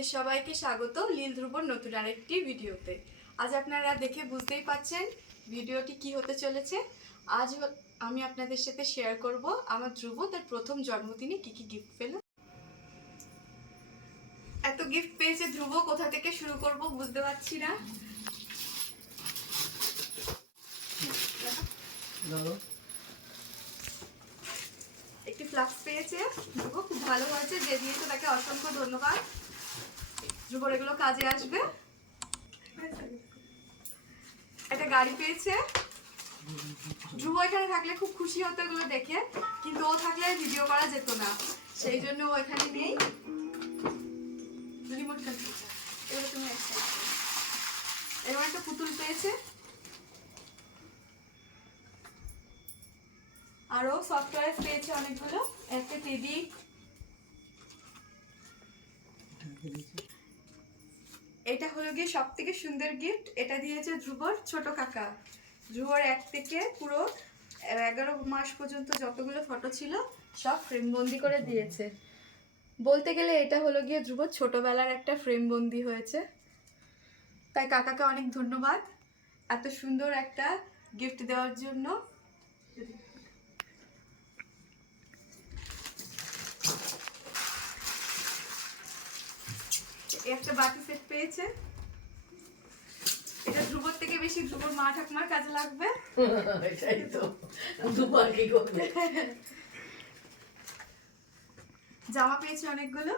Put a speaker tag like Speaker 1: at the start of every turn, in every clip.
Speaker 1: আপনাদের সবাইকে স্বাগত লীল ধ্রুবর নতুন আরেকটি ভিডিওতে। আজ আপনারা দেখে বুঝতেই পাচ্ছেন ভিডিওটি কি হতে চলেছে। আজ আমি আপনাদের সাথে শেয়ার করব আমার ধ্রুব তার প্রথম জন্মদিনে কি কি গিফট পেল। এত গিফট পেয়েছে ধ্রুব কোথা থেকে শুরু করব বুঝতে পারছি না। একটি ফ্লাক্স পেয়েছে। ধ্রুব খুব ভালো হয়েছে যে দিয়েছে তাকে অসংখ্য ধন্যবাদ। ধ্রুবর এগুলো কাজে আসবে? একটা গাড়ি পেয়েছে। ধ্রুব এখানে থাকলে খুব খুশি হতো এগুলো দেখে, কিন্তু ও থাকলে ভিডিও করা যেত না। সেই জন্য ও এখানে নেই। রিমোট কন্ট্রোল তুমি। এবার একটা পুতুল পেয়েছে। আরও সফটওয়্যার পেয়েছে অনেকগুলো। একটা টেডি এটা হলো গিয়ে সব থেকে সুন্দর গিফট এটা দিয়েছে ধ্রুবর ছোট কাকা। ধ্রুবর এক থেকে পুরো এগারো মাস পর্যন্ত যতগুলো ফটো ছিল, সব ফ্রেম বন্দি করে দিয়েছে। বলতে গেলে এটা হলো গিয়ে ধ্রুবর ছোটবেলার একটা ফ্রেম বন্দি হয়েছে। তাই কাকাকে অনেক ধন্যবাদ। এত সুন্দর একটা গিফট দেওয়ার জন্য। একটা সেট পেয়েছে। এটা ধ্রুবর থেকে বেশি ধ্রুবর মা ঠাকুমার কাজে লাগবে।
Speaker 2: এটাই তো। কি করবে?
Speaker 1: জামা পেয়েছে অনেকগুলো।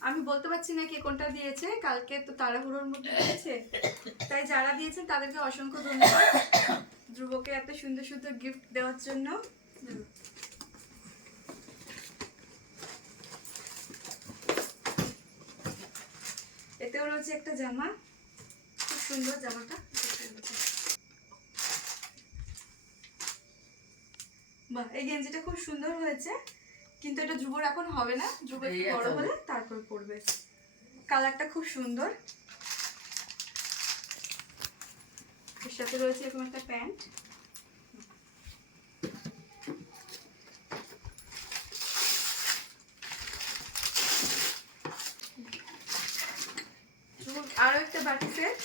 Speaker 1: আমি বলতে পারছি না কে কোনটা দিয়েছে। কালকে তো তাড়াহুড়োর মধ্যে দিয়েছে। তাই যারা দিয়েছেন তাদেরকে অসংখ্য ধন্যবাদ। ধ্রুবকে এত সুন্দর সুন্দর গিফট দেওয়ার জন্য। রয়েছে একটা জামা। খুব সুন্দর জামাটা বাহ এই গেঞ্জিটা খুব সুন্দর হয়েছে কিন্তু এটা ধ্রুবর এখন হবে না। ধ্রুব একটু বড় হলে তারপর পড়বে কালারটা খুব সুন্দর। এর সাথে রয়েছে এরকম একটা প্যান্ট আরও একটা বাটি সেট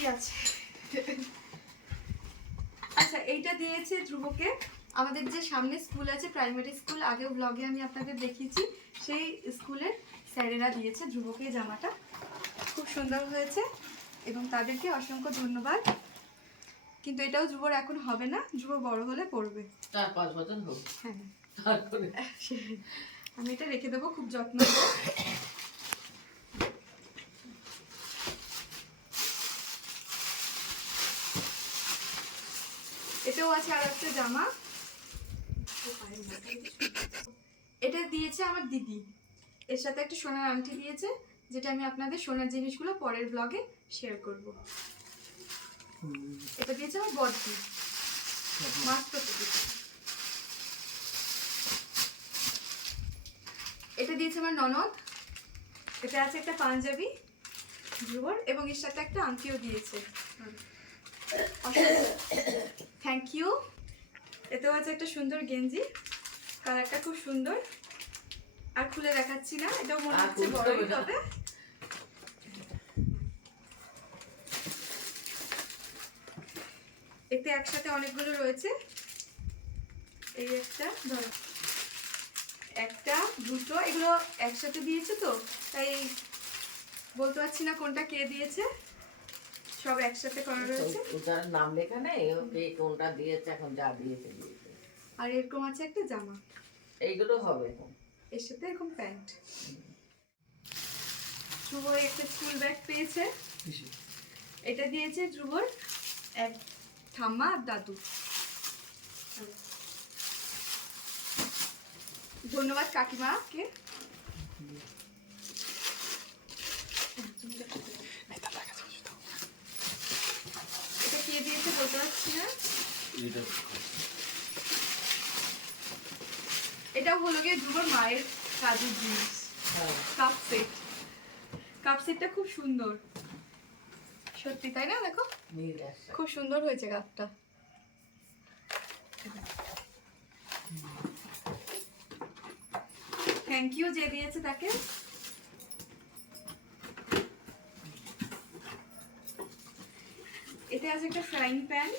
Speaker 1: এটা আছে? আচ্ছা এইটা দিয়েছে ধ্রুবকে। আমাদের যে সামনে স্কুল আছে প্রাইমারি স্কুল আগে ব্লগে আমি আপনাদের দেখিয়েছি সেই স্কুলের স্যারেরা দিয়েছে ধ্রুবকে জামাটা। খুব সুন্দর হয়েছে এবং তাদেরকে অসংখ্য ধন্যবাদ। কিন্তু এটাও ধ্রুবর এখন হবে না ধ্রুব বড় হলে পড়বে।
Speaker 2: চার পাঁচ বছর হোক।
Speaker 1: হ্যাঁ। আমি এটা রেখে দেবো খুব যত্ন এটাও আছে আর একটা জামা। এটা দিয়েছে আমার দিদি। এর সাথে একটা সোনার আংটি দিয়েছে, যেটা আমি আপনাদের সোনার জিনিসগুলো পরের ব্লগে শেয়ার করব। এটা দিয়েছে আমার বড়দি মাত্র এটা দিয়েছে আমার ননদ। এটা আছে একটা পাঞ্জাবি ধ্রুবর এবং এর সাথে একটা আংটিও দিয়েছে। থ্যাংক ইউ এতেও আছে একটা সুন্দর গেঞ্জি। কালারটা খুব সুন্দর। আর খুলে দেখাচ্ছি না এটাও মনে হচ্ছে বড়ই
Speaker 2: হবে
Speaker 1: হবে। এতে একসাথে অনেকগুলো রয়েছে। এই একটা ধরো। একটা দুটো এগুলো একসাথে দিয়েছে তো তাই বলতে পারছি না কোনটা কে দিয়েছে। সব একসাথে করা রয়েছে।
Speaker 2: তার নাম লেখা নেই ও কে কোনটা দিয়েছে এখন যা দিয়েছে দিয়েছে।
Speaker 1: আর এরকম আছে একটা জামা।
Speaker 2: এইগুলো হবে
Speaker 1: এর সাথে এরকম প্যান্ট। ধ্রুব একটা স্কুল ব্যাগ পেয়েছে। এটা দিয়েছে ধ্রুবর এক ঠাম্মা আর দাদু। ধন্যবাদ কাকিমাকে এটা কে দিয়েছে এটাও হলো গিয়ে ধ্রুবর মায়ের কাজের জিনিস।
Speaker 2: হ্যাঁ।
Speaker 1: Cup set. কাপ সেটটা খুব সুন্দর। সত্যি তাই না দেখো? খুব সুন্দর হয়েছে কাপটা। থ্যাংক ইউ যে দিয়েছে তাকে। এতে আছে একটা ফ্রাইং প্যান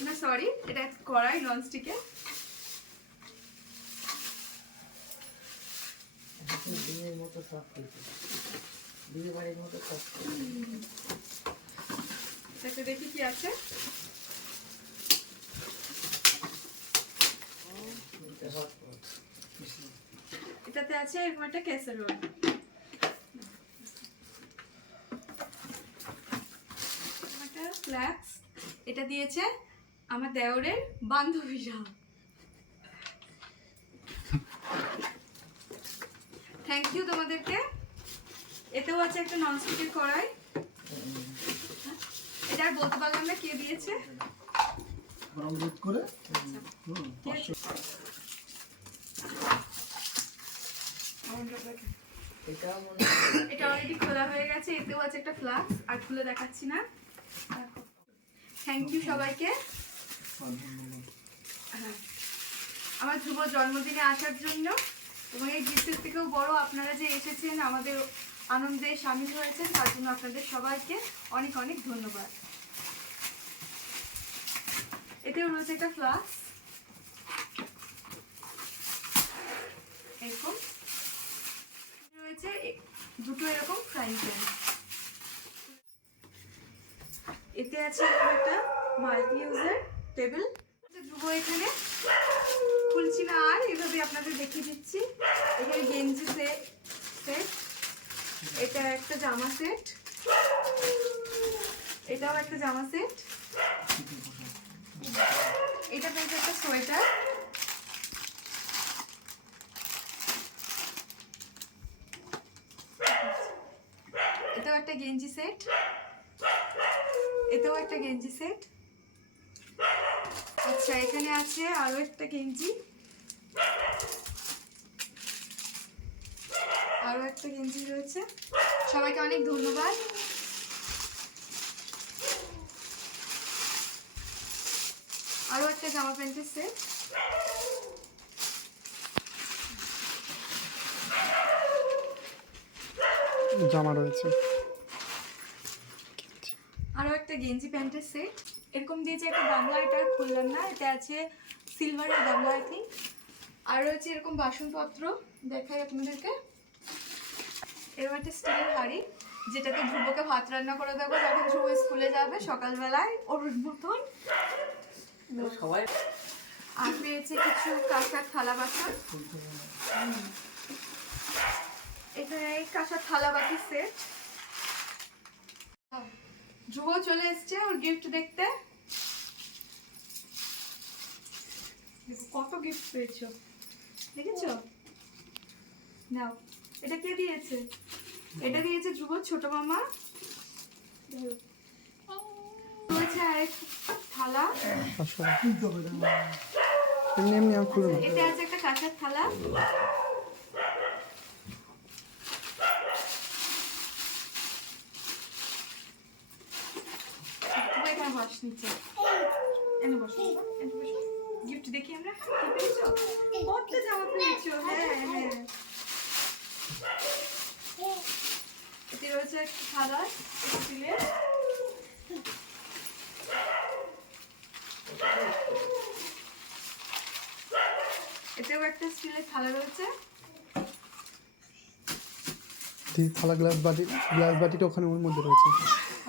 Speaker 1: না সরি এটা একটা কড়াই ননস্টিকের
Speaker 2: বিয়ের মতো বিয়ে বাড়ির মতো
Speaker 1: এটাতে দেখি কি আছে। এটাতে আছে এরকম একটা ক্যাসারোল ফ্ল্যাক্স এটা দিয়েছে আমার দেওরের বান্ধবীরা। থ্যাংক ইউ তোমাদেরকে। এতেও আছে একটা ননস্টিকের কড়াই। এটা আর বলতে পারলাম না কে দিয়েছে।
Speaker 3: গরম দুধ করে?
Speaker 2: হয়
Speaker 1: এটা অলরেডি খোলা হয়ে গেছে এতেও আছে একটা ফ্লাক্স আর খুলে দেখাচ্ছি না। থ্যাংক ইউ সবাইকে। আমার ধ্রুব জন্মদিনে আসার জন্য এবং এই গিফটের থেকেও বড় আপনারা যে এসেছেন, আমাদের আনন্দে সামিল হয়েছেন, তার জন্য আপনাদের সবাইকে অনেক অনেক ধন্যবাদ। এতেও রয়েছে একটা ফ্লাক্স এরকম। রয়েছে দুটো এরকম ফ্রাইং প্যান এতে আছে একটা মাল্টি ইউজার টেবিল। ধ্রুব এখানে। খুলছি না আর, এভাবে আপনাদের দেখিয়ে দিচ্ছি। এখানে গেঞ্জি সেট সেট এটা একটা জামা সেট এটাও একটা জামা সেট এটা পেয়েছে একটা সোয়েটার। এটাও একটা গেঞ্জি সেট এটাও একটা গেঞ্জি সেট আচ্ছা এখানে আছে আরও একটা গেঞ্জি। আরও একটা গেঞ্জি রয়েছে। সবাইকে অনেক ধন্যবাদ। আরও একটা জামা প্যান্টের সেট।
Speaker 3: জামা রয়েছে।
Speaker 1: আরও একটা গেঞ্জি প্যান্টের সেট। এরকম দিয়েছে একটা গামলা এটা খুললাম না এটা আছে সিলভারের গামলা আই থিঙ্ক আর রয়েছে এরকম বাসনপত্র দেখাই আপনাদেরকে। এরকম একটা স্টিলের হাঁড়ি যেটাতে ধ্রুবকে ভাত রান্না করে দেবো যখন ধ্রুব স্কুলে যাবে সকালবেলায় ওর মতন
Speaker 2: সবাই
Speaker 1: আর পেয়েছে কিছু কাঁসার থালা বাসন। এখানে কাঁসার থালা বাটি সেট ধ্রুব চলে এসছে ওর গিফট দেখতে। দেখো কত গিফট পেয়েছ? দেখেছ? নাও এটা কে দিয়েছে? এটা দিয়েছে ধ্রুব ছোট মামা। রয়েছে আরেক থালা।
Speaker 3: এমনি এমনি আমি খুলবো।
Speaker 1: এতে আছে একটা কাঁচের থালা তুমি এখানে বস নিচে এনে বসো এনে বসো গিফট দেখি আমরা কি পেয়েছ কত জামা পেয়েছ হ্যাঁ হ্যাঁ এতে রয়েছে একটা থালা স্টিলের এতেও একটা স্টিলের থালা রয়েছে
Speaker 3: থালা গ্লাস বাটি গ্লাস বাটিটা ওখানে ওর মধ্যে রয়েছে।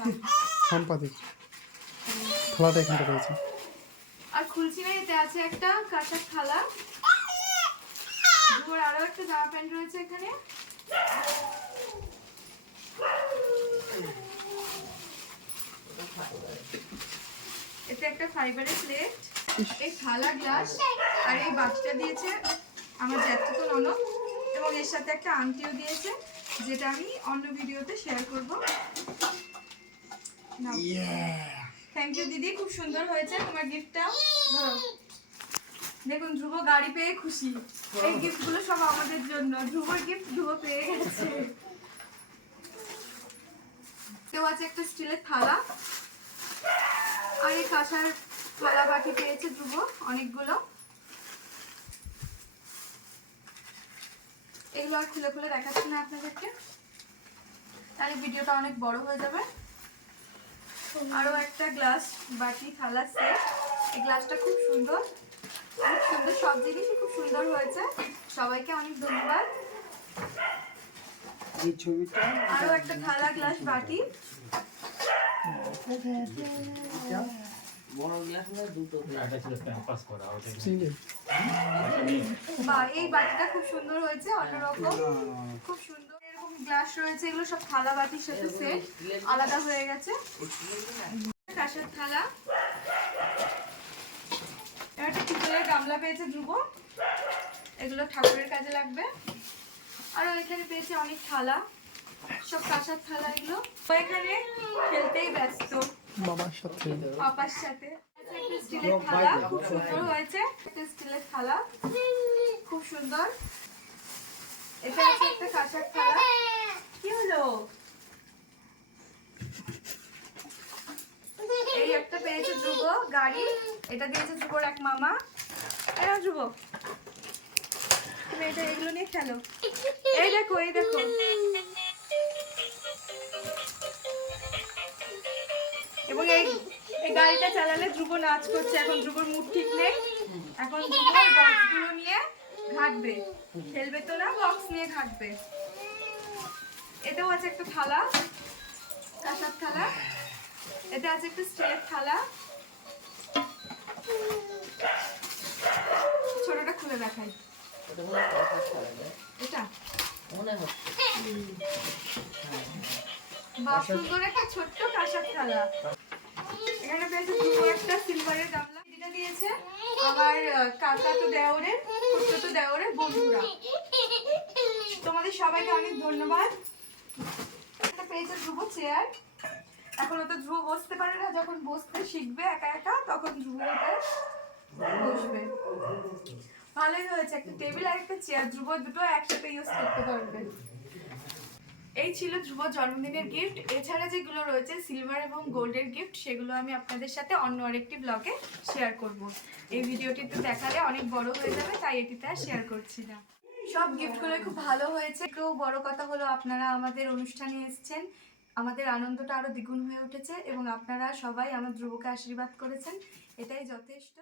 Speaker 3: সম্পাদিক থালাটা এখানটা রয়েছে।
Speaker 1: আর খুলছি না এতে আছে একটা কাঁচা থালা। দুপুর আরও একটা জামা প্যান্ট রয়েছে এখানে। এতে একটা ফাইবারের প্লেট এই থালা গ্লাস আর এই বাটিটা দিয়েছে আমার জ্যাঠতো ননদ। এবং এর সাথে একটা আংটিও দিয়েছে যেটা আমি অন্য ভিডিওতে শেয়ার করব। নাও। থ্যাংক ইউ দিদি খুব সুন্দর হয়েছে তোমার গিফটটা দেখুন ধ্রুব গাড়ি পেয়ে খুশি। এই গিফটগুলো সব আমাদের জন্য। ধ্রুবর গিফট ধ্রুব পেয়ে গেছে। কেউ আছে একটা স্টিলের থালা? আর এই কাঁসার থালা বাটি পেয়েছে ধ্রুব অনেকগুলো। এগুলো আর খুলে খুলে দেখাচ্ছি না আপনাদেরকে। তাহলে ভিডিওটা অনেক বড় হয়ে যাবে। আরও একটা গ্লাস বাটি থালা সেট এই গ্লাসটা খুব সুন্দর। খুব সুন্দর সব জিনিসই খুব সুন্দর হয়েছে। সবাইকে অনেক ধন্যবাদ।
Speaker 2: এই ছবিটা
Speaker 1: আরও একটা থালা গ্লাস বাটি।
Speaker 2: এটা বড় গ্লাস না দুটো glass?
Speaker 4: এটা ছিল ক্যাম্পাস করা ওটা
Speaker 3: স্টিলের
Speaker 1: বা এই বাটিটা খুব সুন্দর হয়েছে অন্যরকম। খুব সুন্দর। গ্লাস রয়েছে এগুলো সব থালা বাটির সাথে সেট আলাদা হয়ে গেছে। কাঁচের থালা। একটা পিতলের গামলা পেয়েছে ধ্রুব। এগুলো ঠাকুরের কাজে লাগবে। আরও এখানে পেয়েছে অনেক থালা। সব কাঁসার থালা এগুলো। এখানে খেলতেই ব্যস্ত।
Speaker 3: বাবার সাথে।
Speaker 1: পাপার সাথে। একটা স্টিলের থালা। খুব সুন্দর হয়েছে। স্টিলের থালা। খুব সুন্দর। এটা আছে একটা কাঁসার থালা কি হলো? এই একটা পেয়েছে ধ্রুব, গাড়ি। এটা দিয়েছে ধ্রুবর এক মামা। এরা ধ্রুব। তুমি এটা এগুলো নিয়ে খেলো। এই দেখো এই দেখো। এবং এই এই গাড়িটা চালালে ধ্রুব নাচ করছে। এখন ধ্রুবর মুড ঠিক নেই। এখন ধ্রুব বক্সগুলো নিয়ে ঘাটবে। খেলবে তো না বক্স নিয়ে ঘাটবে। এটাও আছে একটা থালা কাঁসার থালা। এটা আছে একটা স্টিলের থালা। ছোটটা খুলে দেখাই? এটা
Speaker 2: মনে হচ্ছে।
Speaker 1: একটা ছোট্ট কাঁসার থালা। এখানে পেয়েছে একটা সিলভারের গামলা। দিয়েছে। আমার আহ, কাকা তো দেওরের। তো দেওরের বন্ধুরা। তোমাদের সবাইকে অনেক ধন্যবাদ। একটা পেয়েছে ধ্রুব চেয়ার এখন তো ধ্রুব বসতে পারে না, যখন বসতে শিখবে একা একা, তখন ধ্রুব ওটায় বসবে। ভালোই হয়েছে, একটা টেবিল আর একটা চেয়ার ধ্রুব দুটো একসাথে ইউজ করতে পারবে। এই ছিল ধ্রুব জন্মদিনের গিফট এছাড়া যেগুলো রয়েছে সিলভার এবং গোল্ডের গিফট সেগুলো আমি আপনাদের সাথে অন্য আরেকটি ব্লগে শেয়ার করব। এই ভিডিওটিতে দেখালে অনেক বড় হয়ে যাবে, তাই এটিতে আর শেয়ার করছি না। সব গিফটগুলো খুব ভালো হয়েছে। কেউ বড় কথা হলো, আপনারা আমাদের অনুষ্ঠানে এসেছেন। আমাদের আনন্দটা আরও দ্বিগুণ হয়ে উঠেছে এবং আপনারা সবাই আমার ধ্রুবকে আশীর্বাদ করেছেন। এটাই যথেষ্ট।